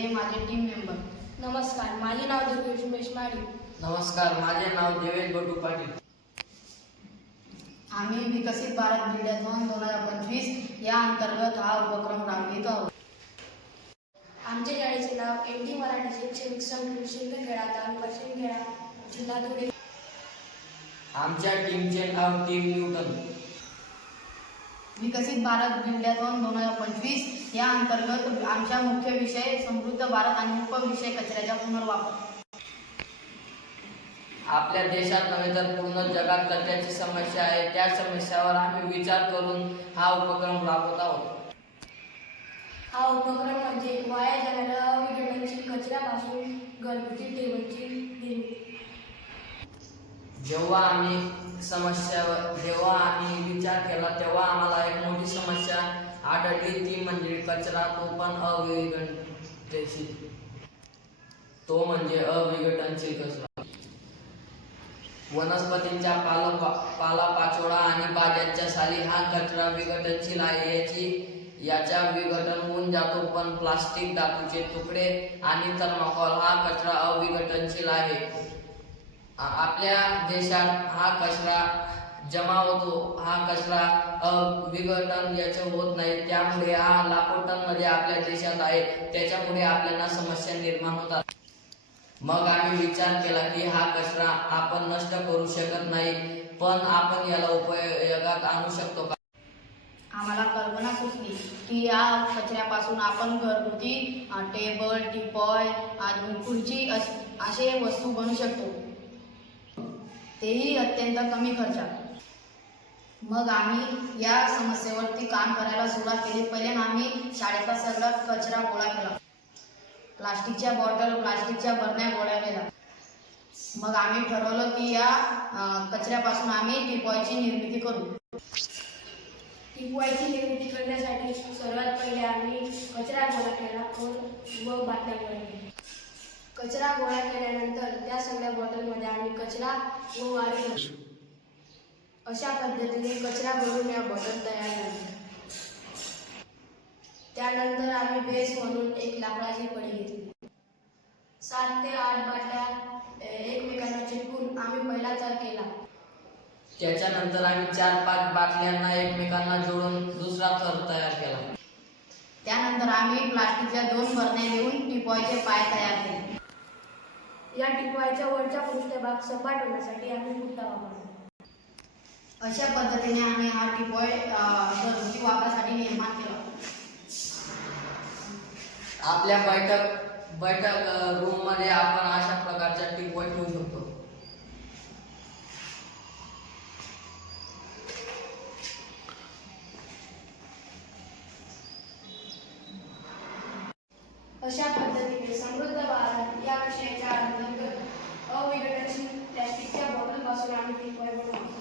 हे माझे team member. नमस्कार, माझे नाव दुर्गेश उमेश माडी. नमस्कार, माझे नाव देवेश बटू पाटील. आम्ही विकसित भारत बिल्डॅथॉन 2025 या अंतर्गत हा उपक्रम राबवित आहोत. आमच्या शाळेचे नाव एनडी मराठी शैक्षणिक संकुल शिंदखेडा तालुका शिंदखेडा जिल्हा धुळे. आमच्या टीमचे नाव टीम न्यूटन. विकसित भारत बिल्डॅथॉन 2025 या अंतर्गत आमचा मुख्य विषय समृद्ध भारत आणि उपविषय कचऱ्याचा पुनर्वापर. आपल्या देशात नव्हे तर पूर्ण जगात कचऱ्याची समस्या आहे. त्या समस्यावर आम्ही विचार करून हा उपक्रम राबवत आहोत. हा उपक्रम म्हणजे वाया जाणाऱ्या अविघटनशील कचऱ्यापासून घरगुती टेबलची निर्मिती. जेव्हा आम्ही विचार केला तेव्हा आम्हाला एक मोठी समस्या आढळली, ती म्हणजे कचरा, तो पण अविघटनशील. तो म्हणजे अविघटनशील कचरा. वनस्पतींच्या पालापाचोळा आणि भाज्यांच्या साली हा कचरा विघटनशील आहे. याचा विघटन होऊन जातो, पण प्लास्टिक, धातूचे तुकडे आणि थर्माकोल हा कचरा अविघटनशील आहे. आपल्या देशात हा कचरा जमा होतो. हा कचरा विघटन याचं होत नाही, त्यामुळे हा लाखो टन मध्ये आपल्या देशात आहे. त्याच्यामुळे आपल्याला समस्या निर्माण होतात. मग आम्ही विचार केला की हा कचरा आपण नष्ट करू शकत नाही, पण आपण याला उपयोगात आणू शकतो का. आम्हाला कल्पना सुचली की या कचऱ्यापासून आपण घरगुती टेबल, टिपॉय आणि खुर्ची असे वस्तू बनवू शकतो, तेही अत्यंत कमी खर्चात. मग आम्ही या समस्येवरती काम करायला सुरुवात केली. पहिल्यांदा आम्ही शाळेचा सगळा कचरा गोळा केला. प्लास्टिकच्या बॉटल, प्लास्टिकच्या बरण्या गोळा केल्या. मग आम्ही ठरवलं की या कचऱ्यापासून आम्ही टिपॉयची निर्मिती करू. टिपॉयची निर्मिती करण्यासाठी सर्वात पहिले आम्ही कचरा गोळा केला व बाटल्या गोळा केल्या. कचरा गोळा केल्यानंतर त्या सगळ्या बॉटलमध्ये आम्ही कचरा व वाळू भरली. अशा पद्धतीने कचरा भरून या बॉटल तयार झाल्या. त्यानंतर आम्ही बेस म्हणून एक लाकडाची पडी घेतली. 7 ते 8 बाटल्या एकमेकांना चिटकून आम्ही पहिला थर केला. त्याच्यानंतर आम्ही 4-5 बाटल्यांना एकमेकांना जोडून दुसरा थर तयार केला. त्यानंतर आम्ही प्लास्टिकच्या 2 बरण्या घेऊन टिपॉयचे पाय तयार केले. या टिपॉयच्या वरचा पृष्ठभाग सपाट होण्यासाठी आम्ही बुट्टा वापरला. अशा पद्धतीने आम्ही हा टिपॉय घरगुती वापरासाठी निर्माण केला. आपल्या बैठक रूम मध्ये आपण अशा प्रकारच्या टिपॉय ठेवू शकतो. अशा पद्धतीने समृद्ध भारत या विषयाच्या अंतर्गत अविघटनशील प्लॅस्टिकच्या बॉटलपासून आम्ही टिपॉय बनवतो.